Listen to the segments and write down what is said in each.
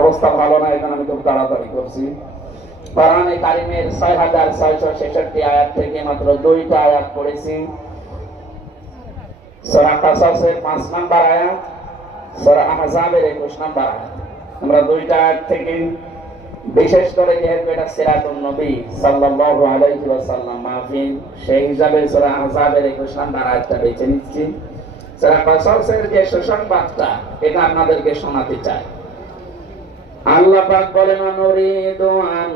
অবস্থা ভালো না, এখানে আমি খুব তাড়াতাড়ি করছি। কোরআনে কারিমের ছয় হাজার ছয়শো ছেষট্টি আয়াত থেকে মাত্র দুইটা আয়াত পড়েছি। পাঁচ নাম্বার আয়াত বিশেষ করে হিসাবে বেছে নিচ্ছি। যে এটা আপনাদেরকে শোনাতে চাই। আল্লাহ পাক বলেন নুরিদু আন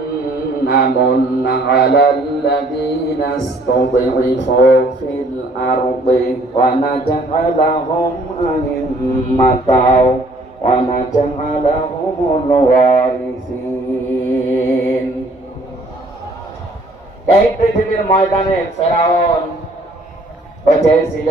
নামুন্না আলাল্লাযীনা ইসতুযইফু ফিল আরদি ওয়া নাজআলাহুম আ'iম্মাতাও ওয়া ওয়ারিসিন. এই পৃথিবীর ময়দানে ফেরাউন হয়েছিল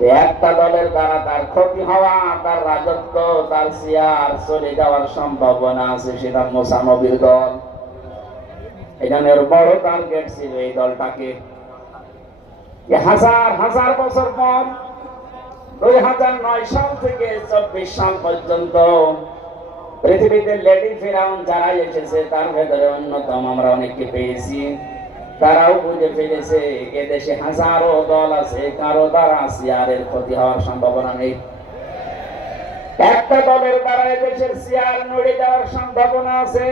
একটা দলের দ্বারা তার ক্ষতি হওয়া, তার রাজত্ব, তার চেয়ার চলে যাওয়ার সম্ভাবনা আছে, সেটা মোসানবীর দল। এখানে বড় টার্গেট ছিল এই দলটাকে। হাজার হাজার বছর পর, দুই হাজার নয় সাল থেকে চব্বিশ সাল পর্যন্ত পৃথিবীতে লেডি ফিরাউন যারা এসেছে, তার ভেতরে অন্যতম আমরা অনেককে পেয়েছি। তারাও বুঝে ফেলেছে এদেশে হাজারো দল আছে, কারও দ্বারা সিয়ারের ক্ষতি হওয়ার সম্ভাবনা নেই। একটা দলের দ্বারা নড়ে সম্ভাবনা আছে।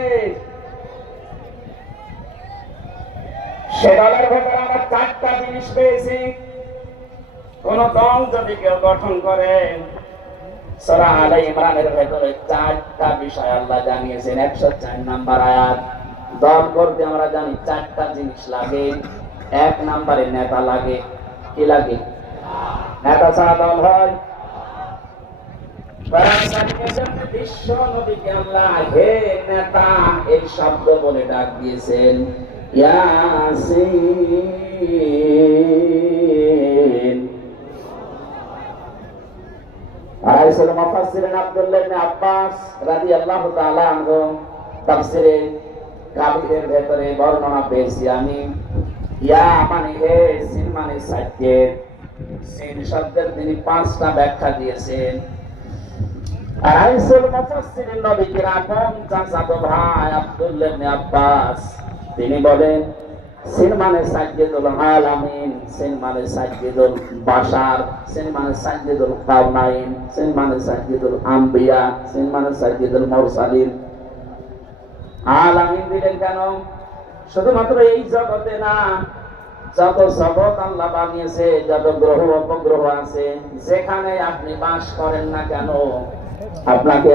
সে দলের ভেতরে আমরা চারটা জিনিস পেয়েছি। কোন দল যদি কেউ গঠন করে, সরা আলাই ইমরানের ভেতরে চারটা বিষয় আল্লাহ জানিয়েছেন। একশো চার নাম্বার আয়াত। দল করতে আমরা জানি চারটা জিনিস লাগে। এক নাম্বারে নেতা লাগে। কি লাগে? নেতা ছাড়া দল হয়। বিশ্ব নবীকে আল্লাহ হে নেতা, এই শব্দ বলে ডাক দিয়েছেন। আব্দুল্লাহ আব্বাস রাদিয়াল্লাহু তাআলা আনহু তাফসিরে কাবিরের ভেতরে বর্ণনা পেয়েছি আমি। ইয়া মানে হে সিন মানে সাজ্জেদ। সিন শব্দের তিনি পাঁচটা ব্যাখ্যা দিয়েছেন। আর আইসুল মুফাসসিরিন নবী কিরাম চাচাতো ভাই আব্দুল্লাহ ইবনে আব্বাস, তিনি বলেন, সিন মানে সাজ্জেদুল আলামিন, সিন মানে সাজ্জেদুল বাশার, সিন মানে সাজ্জেদুল কাউনাইন সিন মানে সাজ্জেদুল আম্বিয়া, সিন মানে সাজ্জেদুল মুরসালিন। আলামিন দিলেন কেন? শুধুমাত্র এই জগতে না, যত জগৎ আল্লাহ বানিয়েছে, যত গ্রহ, উপগ্রহ আছে, যেখানে আপনি বাস করেন না কেন, আপনাকে